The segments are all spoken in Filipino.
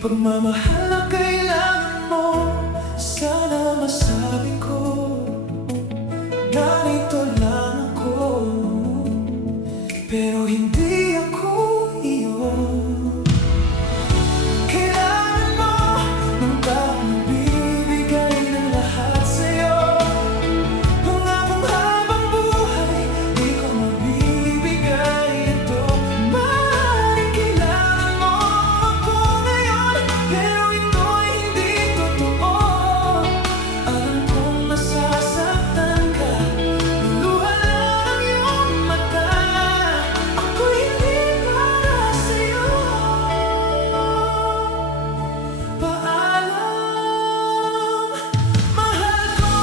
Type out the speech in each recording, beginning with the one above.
Pagmamahal na kailangan mo, sana masabi ko, narito lang ako, pero hindi ako iyo. Kailangan mo ng taong bibigay ng lahat sa'yo. Pangakong habang buhay, di ko mabibigay ito. Maaaring kailangan mo ako ngayon, pero ito'y hindi totoo. Alam kong masasaktan ka, luluha lang ang iyong mata. Ako'y hindi para sa'yo. Paalam, mahal ko.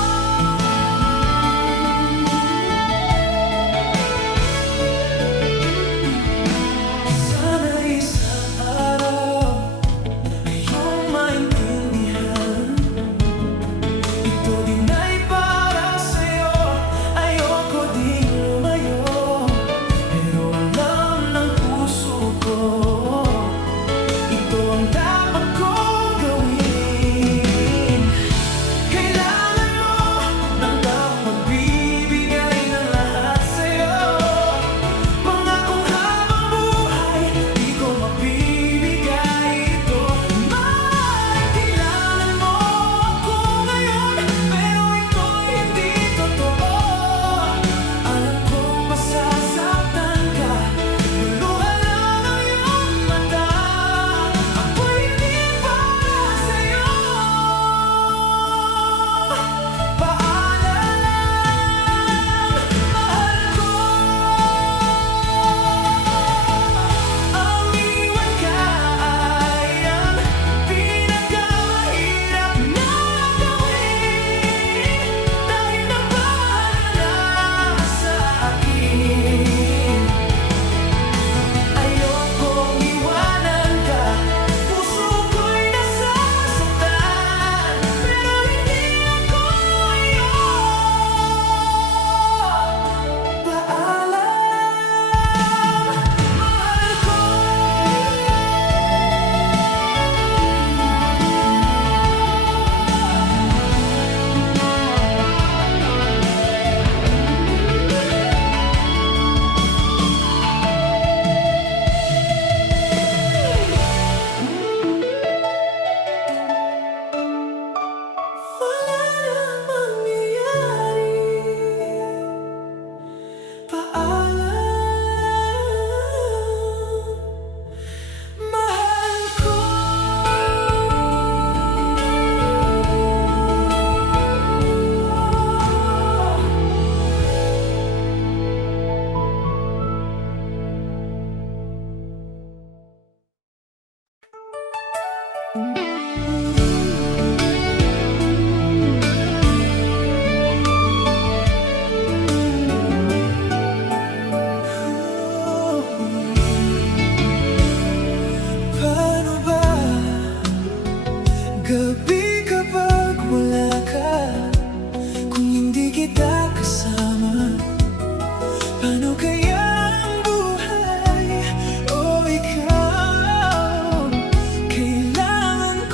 Sana isang araw ay iyong maintindihan, ito din ay para sa'yo. Ayoko ding lumayo, pero alam ng puso ko, ito ang dapat kong gawin. Kailangan mo ng taong magbibigay ng lahat sa'yo. Pangakong habang buhay, di ko mabibigay ito. Maaaring kailangan mo ako ngayon, pero ito'y hindi totoo. Alam kong masasaktan ka, luluha lang ang iyong mata. Ako'y hindi para sa'yo. Paalam, mahal ko. Ang iwan ka ay ang pinakamahirap na gawin, dahil nabahala na sa akin. Ayokong iwanan ka, puso ko'y nasasaktan, pero hindi ako iyo. Paalam, mahal ko. Wala nang mangyayari. Paalam, mahal ko. Paano ba gabi kapag wala ka? Kung hindi kita kasama, paano kaya ang buhay? O ikaw, kailangan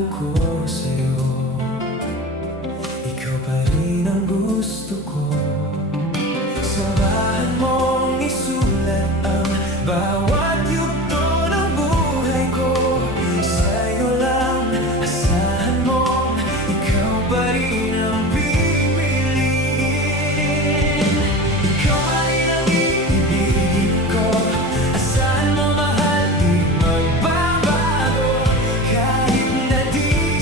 pangako ko sa'yo, ikaw pa rin ang gusto ko. Samahan mong isulat ang bawat yugto ng buhay ko. Sa'yo lang, asahan mong ikaw pa rin ang pipiliin. Ikaw pa rin ang iibigin ko. Asahan mo mahal, di magbabago. Kahit na di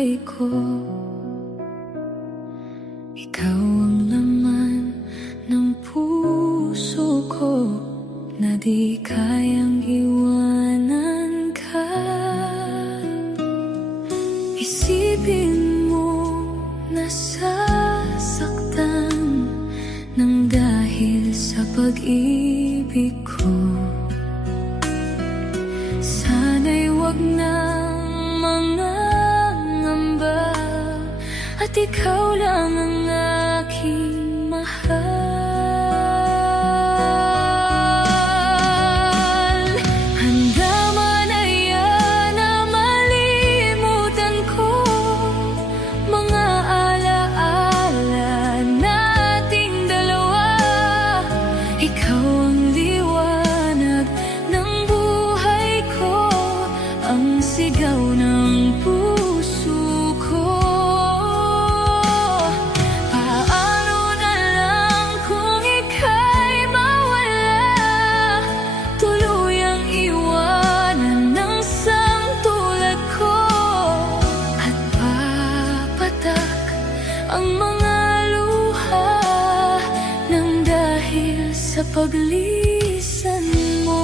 buhay ko. Ikaw ang laman ng puso ko, na di kayang iwanan ka. Isipin mo nasasaktan nang dahil sa pag-ibig ko. Sana'y wag nang mangangamba, at ikaw lang ang aking mahal. Handa man na yan na malimutan ko mga alaala nating dalawa. Ikaw ang liwanag ng buhay ko, ang sigaw ng puso ko. Paano na lang kung ika'y mawala, tuluyang iwanan ng sangtulad ko, at papatak ang mga luha nang dahil sa paglisan mo.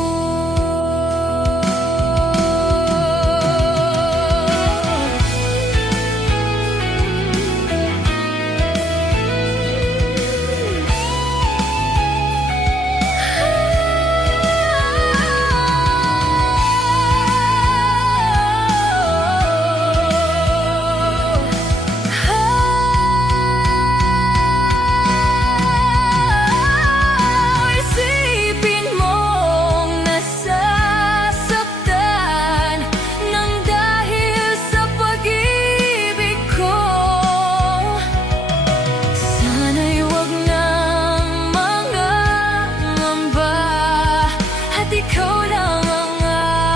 Isipin mong nasasaktan nang dahil sa pag-ibig ko. Sana'y wag nang mangangamba, at ikaw lang ang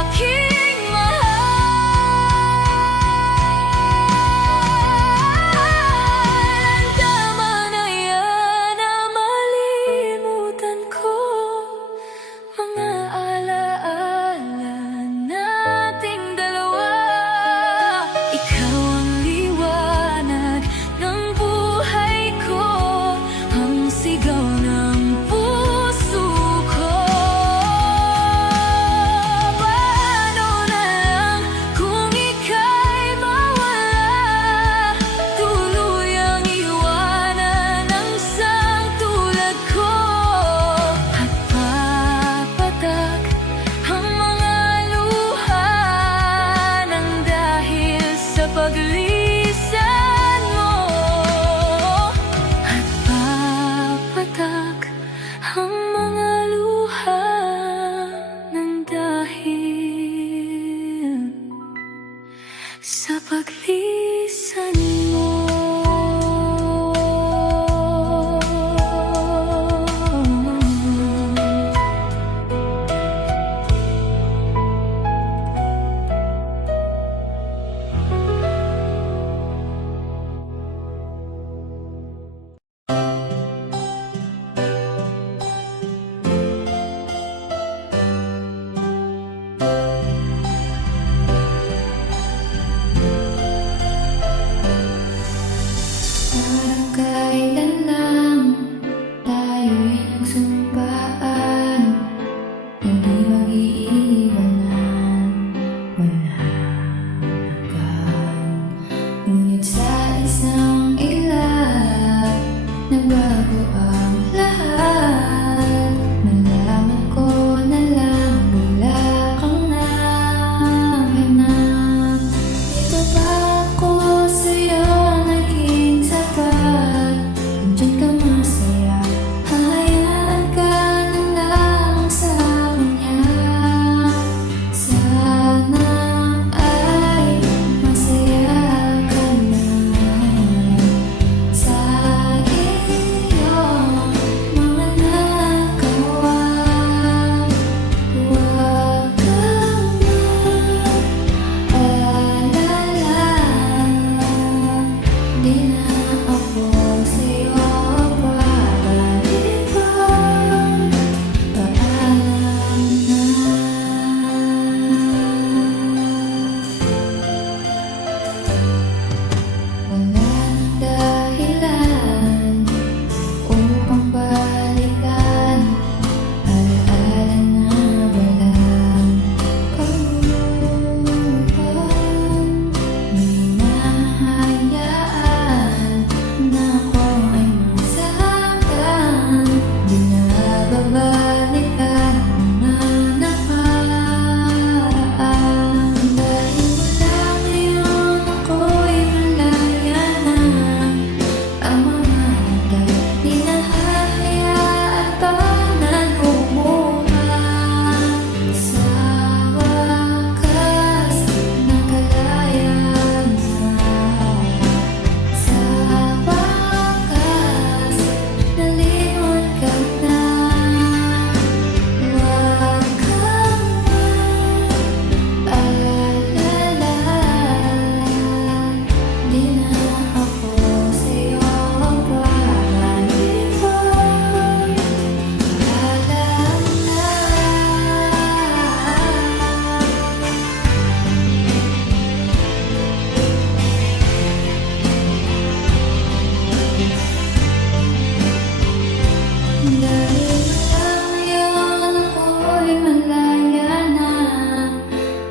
aking mahal. Tama na yan na malimutan ko mga alaala nating dalawa. Ikaw ang liwanag ng buhay ko, ang sigaw ng puso ko. Paano na lang kung ika'y mawala, tuluyang iwanan ang sangtulad ko, at papatak ang mga luha nang dahil sa paglisan mo, at papatak ang mga luha nang dahil sa paglisan mo.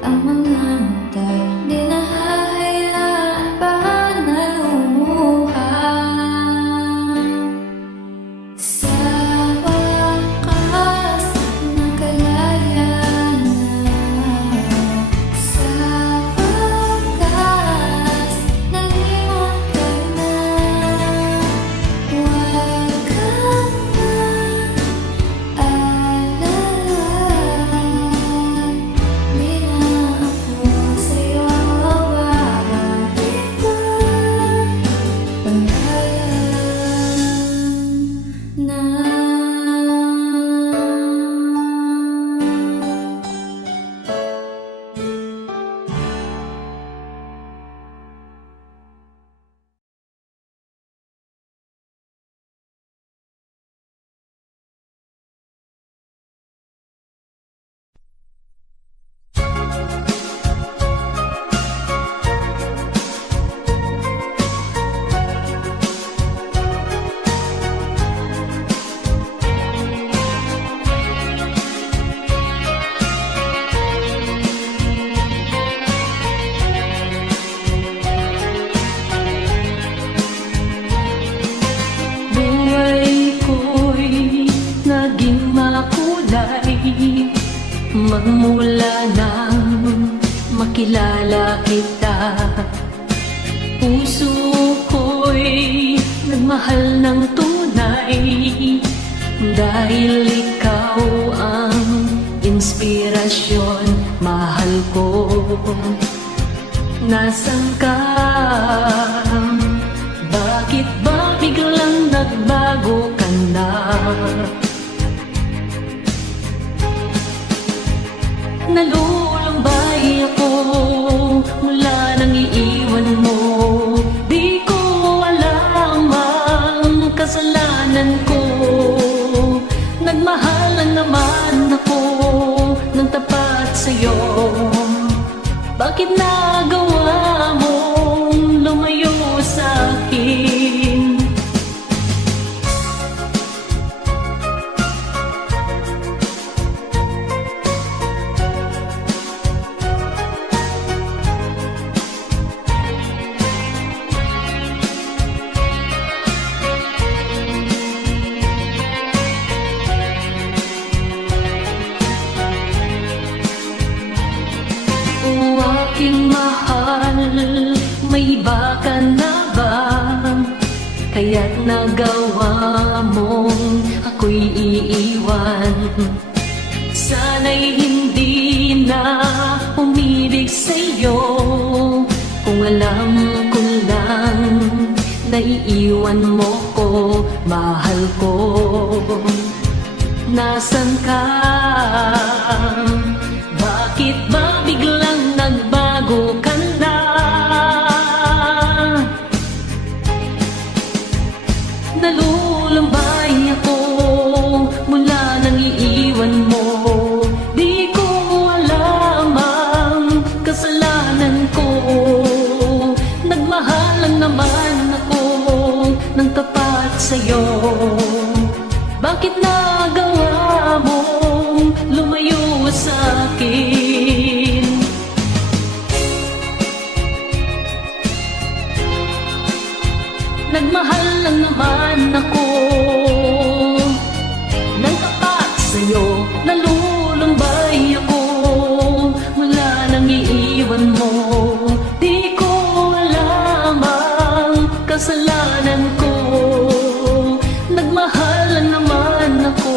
ang mga mata, di nahahayaan pa na lumuha. Sa wakas, nakalaya na. Sa wakas, nag-iwan ka na. Huwag kang mag-alala, di na ako sa'yo babalik pa. Pag-alam na. Buhay ko'y naging makulay magmula nang makilala kita. Puso ko'y nagmahal ng tunay dahil ikaw ang inspirasyon, mahal ko. Nasaan ka? Bakit ba biglang nagbago ka na? Nalulumbay ako mula nang iiwan mo. Di ko alam ang kasalanan ko. Nagmahal lang naman ako ng tapat sa'yo. Bakit nagawa mong lumayo sa'kin? O aking mahal, may iba ka na ba? Kaya't nagawa mong ako'y iiwan. Sana'y hindi na umibig sa'yo kung alam ko lang naiiwan mo ko, mahal ko. Nasaan ka? Bakit ba biglang nagbago ka na? Nalulumbay ako mula nang iiwan mo. Di ko alam ang kasalanan ko. Nagmahal lang naman ako ng tapat sa'yo. Bakit nagawa mong lumayo sa'kin? Nagmahal lang naman ako ng tapat sa'yo. Nalulumbay ako mula nang iiwan mo. Di ko alam ang kasalanan ko. Nagmahal lang naman ako.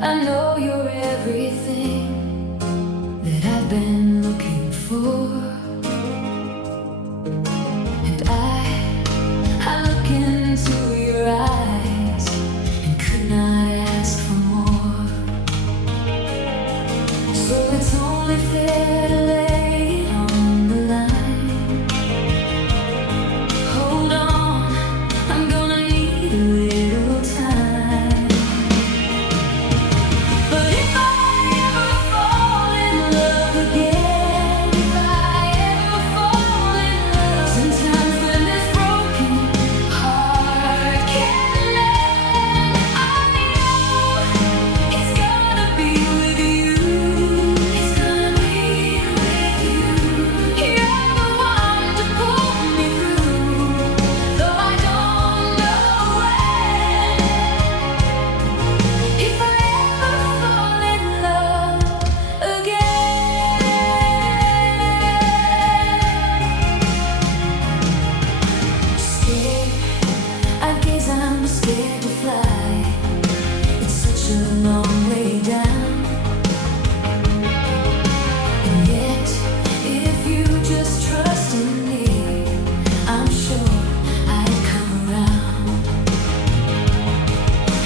I know you're everything that I've been looking for, and I look into your eyes and could not ask for more. So it's only fair to lay it on the line. Hold on, I'm gonna need such a long way down. And yet, if you just trust in me, I'm sure I'd come around.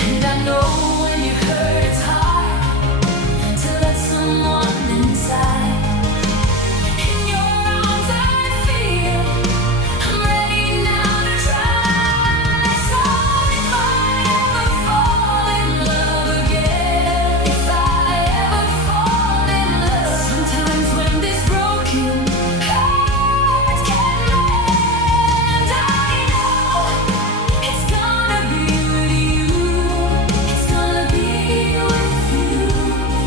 And I know when you hurt, it's hard to let someone inside. In your arms, I feel I'm ready now to try. So if I ever fall in love again, if I ever fall in love, sometimes when this broken heart can mend, I know it's gonna be with you. It's gonna be with you.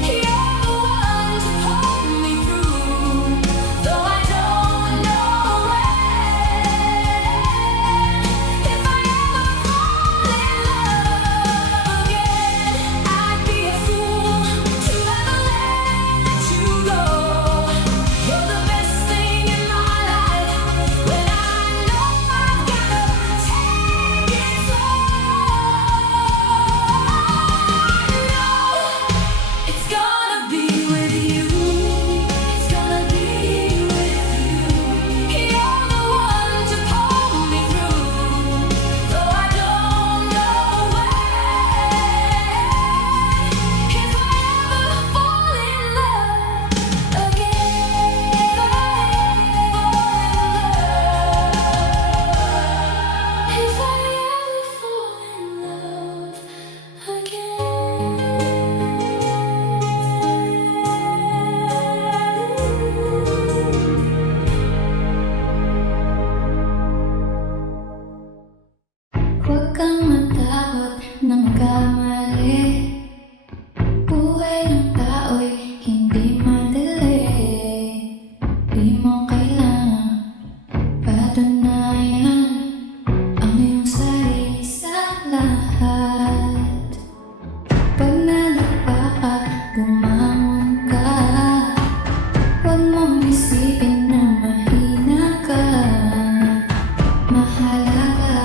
You're the one to hold me through, though I don't know when. If I ever fall in love again, I'd be a fool to ever let you go. You're the best thing in my life. When I know I've gotta take it slow, it's gonna be with you. It's gonna be with you. You're the one to pull me through, though I don't know when. If I ever fall in love again, if I ever fall in love again. Huwag kang matakot na magkamali. Buhay ng tao'y hindi madali. Di mo kailangan patunayan ang iyong sarili sa lahat. Pag nalapa ka, bumangon ka. Huwag mong isipin na mahina ka. Mahalaga,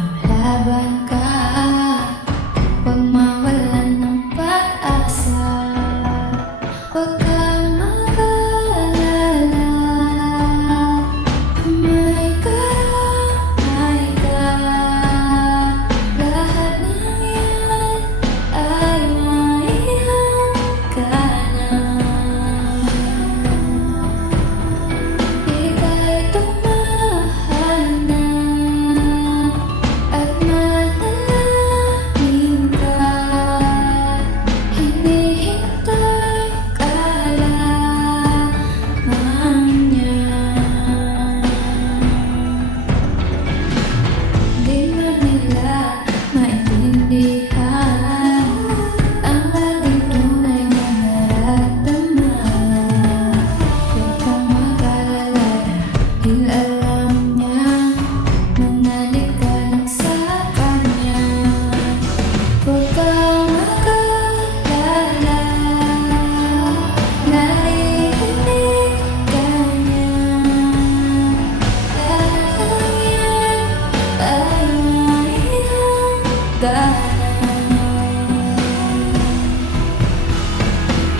lumalaban ka. Huwag mawalan ng pag-asa. Huwag kang mag-alala. May karamay ka. Lahat ng yan ay maihangganan. Ika'y tumahal na at manalangin ka. Hinihintay ka lamang niya. Di man nila maintindihan ang ating tunay na nararamdaman. Huwag kang mag-alala dahil alam niya, manalik ka lang sa kanya. Huwag kang mag-alala, naririnig ka niya. Lahat ng yan ay maihangganan.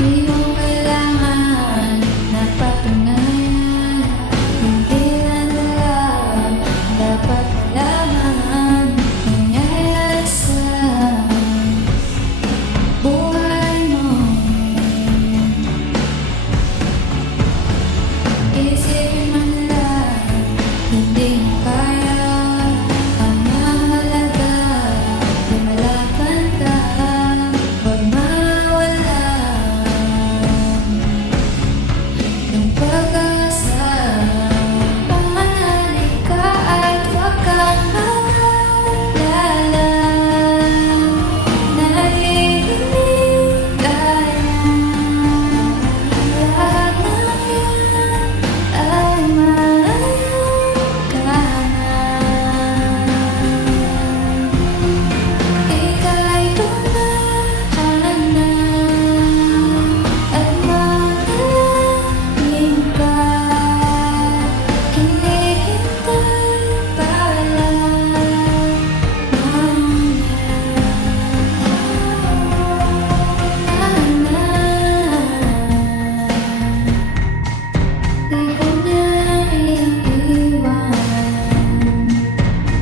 Di mo kailangan na patunayan, hindi na lang dapat malaman. Nangyayari sa buhay mo. Isipin man lang, hindi mo kaya. Ang mahalaga, lumalaban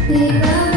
Di ba